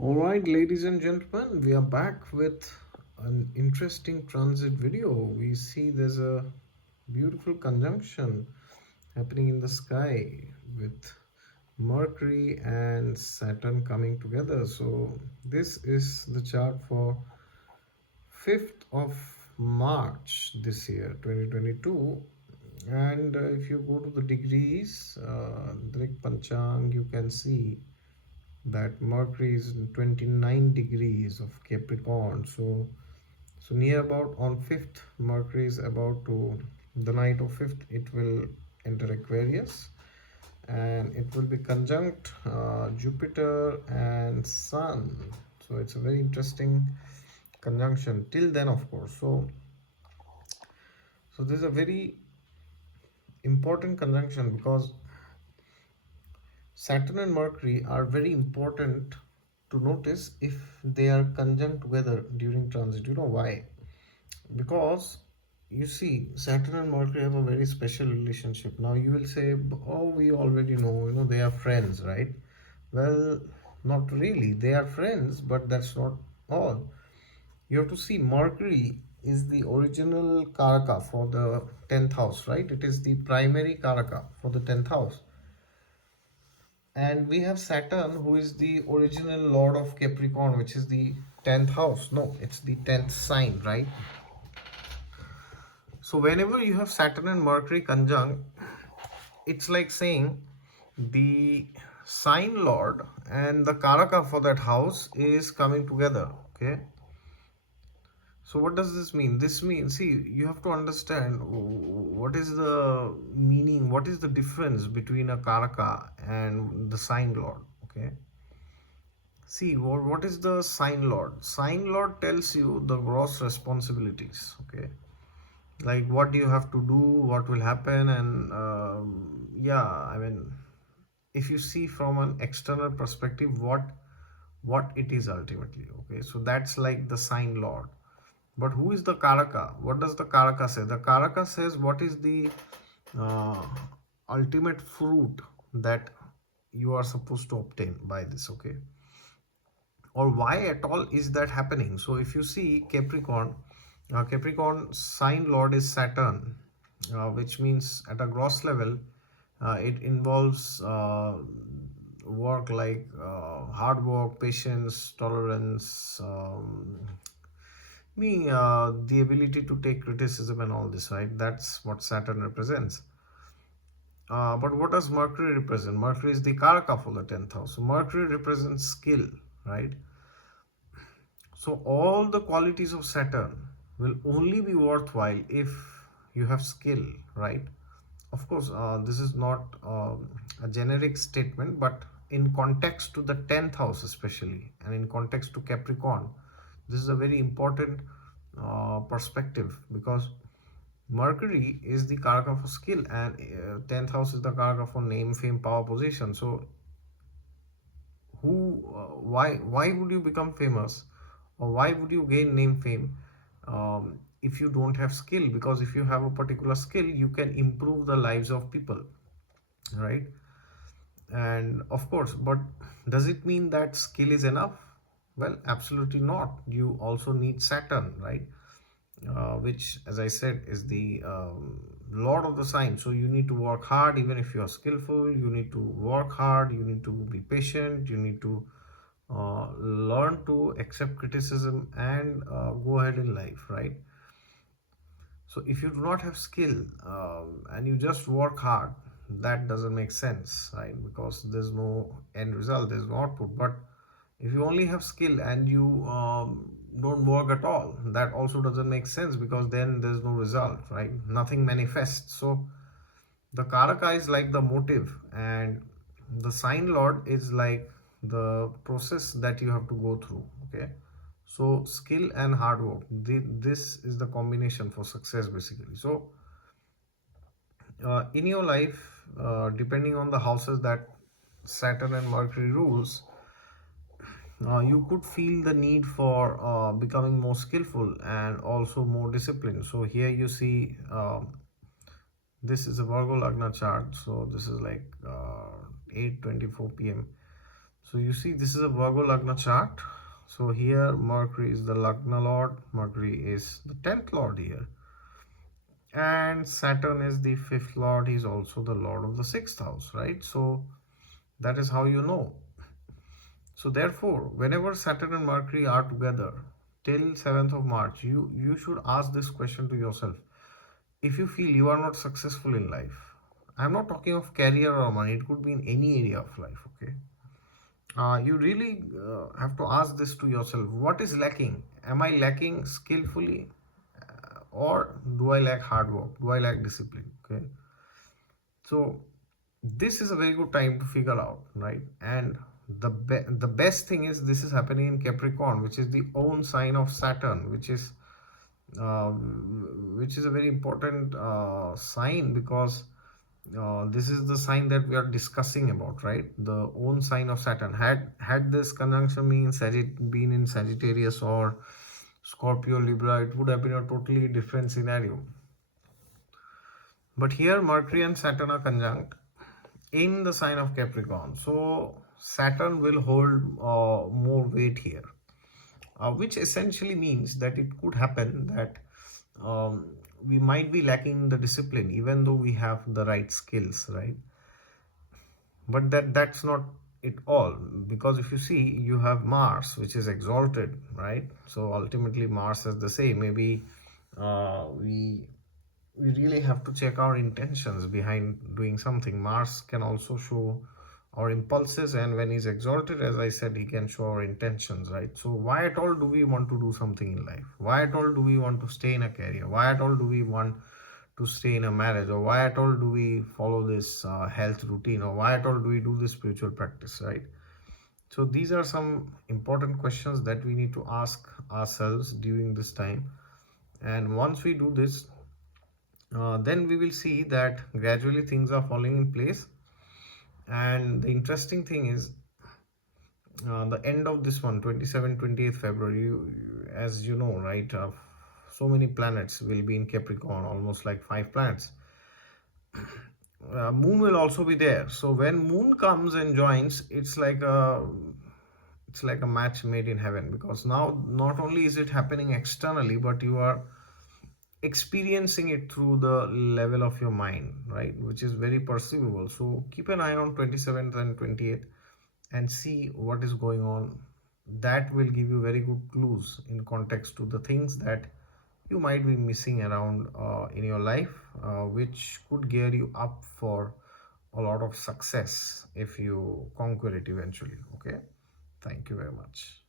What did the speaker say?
All right, ladies and gentlemen, we are back with an interesting transit video. We see there's a beautiful conjunction happening in the sky with Mercury and Saturn coming together. So, this is the chart for 5th of March this year, 2022. And if you go to the degrees, Drik Panchang, you can see that Mercury is in 29 degrees of Capricorn. So near about on 5th, Mercury is about to, the night of 5th, it will enter Aquarius and it will be conjunct Jupiter and Sun. So it's a very interesting conjunction till then, of course. So this is a very important conjunction because Saturn and Mercury are very important to notice if they are conjunct together during transit. You know why? Because you see, Saturn and Mercury have a very special relationship. Now you will say, "Oh, we already know. They are friends, right?" Well, not really. They are friends, but that's not all. You have to see Mercury is the original Karaka for the 10th house, right? It is the primary Karaka for the 10th house. And we have Saturn, who is the original Lord of Capricorn, which is the 10th house. No, it's the 10th sign, right? So, whenever you have Saturn and Mercury conjunct, it's like saying the sign Lord and the Karaka for that house is coming together. Okay. So, what does this mean? This means, see, you have to understand what is the meaning, what is the difference between a Karaka and the sign Lord. Okay. See, what is the sign lord? Sign lord tells you the gross responsibilities, okay? Like what you have to do, what will happen, and yeah, I mean, if you see from an external perspective, what it is ultimately, okay? So that's like the sign lord. But who is the Karaka? What does the Karaka say? The Karaka says what is the uh, ultimate fruit that you are supposed to obtain by this, okay? Or why at all is that happening? So if you see Capricorn, Capricorn sign lord is Saturn, which means at a gross level it involves work like hard work, patience, tolerance, the ability to take criticism and all this, right? That's what Saturn represents. But what does Mercury represent? Mercury is the Karaka for the 10th house. So Mercury represents skill, right? So all the qualities of Saturn will only be worthwhile if you have skill, right? Of course, this is not a generic statement, but in context to the 10th house especially, and in context to Capricorn, this is a very important perspective because Mercury is the Karaka for skill and 10th house is the Karaka for name, fame, power, position. So who why would you become famous or why would you gain name fame if you don't have skill? Because if you have a particular skill you can improve the lives of people, right? And of course, but does it mean that skill is enough? Well, absolutely not. You also need Saturn, right? Which, as I said, is the lord of the sign. So you need to work hard, even if you are skillful. You need to work hard. You need to be patient. You need to learn to accept criticism and go ahead in life, right? So if you do not have skill and you just work hard, that doesn't make sense, right? Because there's no end result, there's no output. But if you only have skill and you don't work at all, that also doesn't make sense because then there's no result, right? Nothing manifests. So the Karaka is like the motive, and the sign lord is like the process that you have to go through. Okay, so skill and hard work. This is the combination for success, basically. So in your life, depending on the houses that Saturn and Mercury rules, you could feel the need for becoming more skillful and also more disciplined. So here you see this is a Virgo Lagna chart. So this is like 8:24 p.m. So you see, this is a Virgo Lagna chart. So here Mercury is the Lagna Lord, Mercury is the 10th Lord here. And Saturn is the 5th Lord, he's also the Lord of the 6th house, right? So that is how you know. So therefore, whenever Saturn and Mercury are together till 7th of March, you should ask this question to yourself. If you feel you are not successful in life, I'm not talking of career or money, it could be in any area of life, okay? You really have to ask this to yourself. What is lacking? Am I lacking skillfully, or do I lack hard work? Do I lack discipline? Okay. So this is a very good time to figure out, right? And the best thing is this is happening in Capricorn, which is the own sign of Saturn, uh, which is a very important sign, because this is the sign that we are discussing about, right? The own sign of Saturn. Had this conjunction been in Sagittarius or Scorpio, Libra, it would have been a totally different scenario. But here Mercury and Saturn are conjunct in the sign of Capricorn. So Saturn will hold more weight here, which essentially means that it could happen that um, we might be lacking the discipline, even though we have the right skills, right? But that's not it all, because if you see, you have Mars, which is exalted, right? So ultimately Mars has the same. Maybe we really have to check our intentions behind doing something. Mars can also show our impulses, and when he's exalted, as I said, he can show our intentions, right? So why at all do we want to do something in life? Why at all do we want to stay in a career? Why at all do we want to stay in a marriage? Or why at all do we follow this health routine? Or why at all do we do this spiritual practice, right? So these are some important questions that we need to ask ourselves during this time. And once we do this, then we will see that gradually things are falling in place. And the interesting thing is, the end of this one, 27th, 28th February, as you know, right, so many planets will be in Capricorn, almost like 5 planets. Moon will also be there. So when Moon comes and joins, it's like a match made in heaven, because now not only is it happening externally, but you are experiencing it through the level of your mind, right? Which is very perceivable. So keep an eye on 27th and 28th and see what is going on. That will give you very good clues in context to the things that you might be missing around in your life, which could gear you up for a lot of success if you conquer it eventually. Okay. Thank you very much.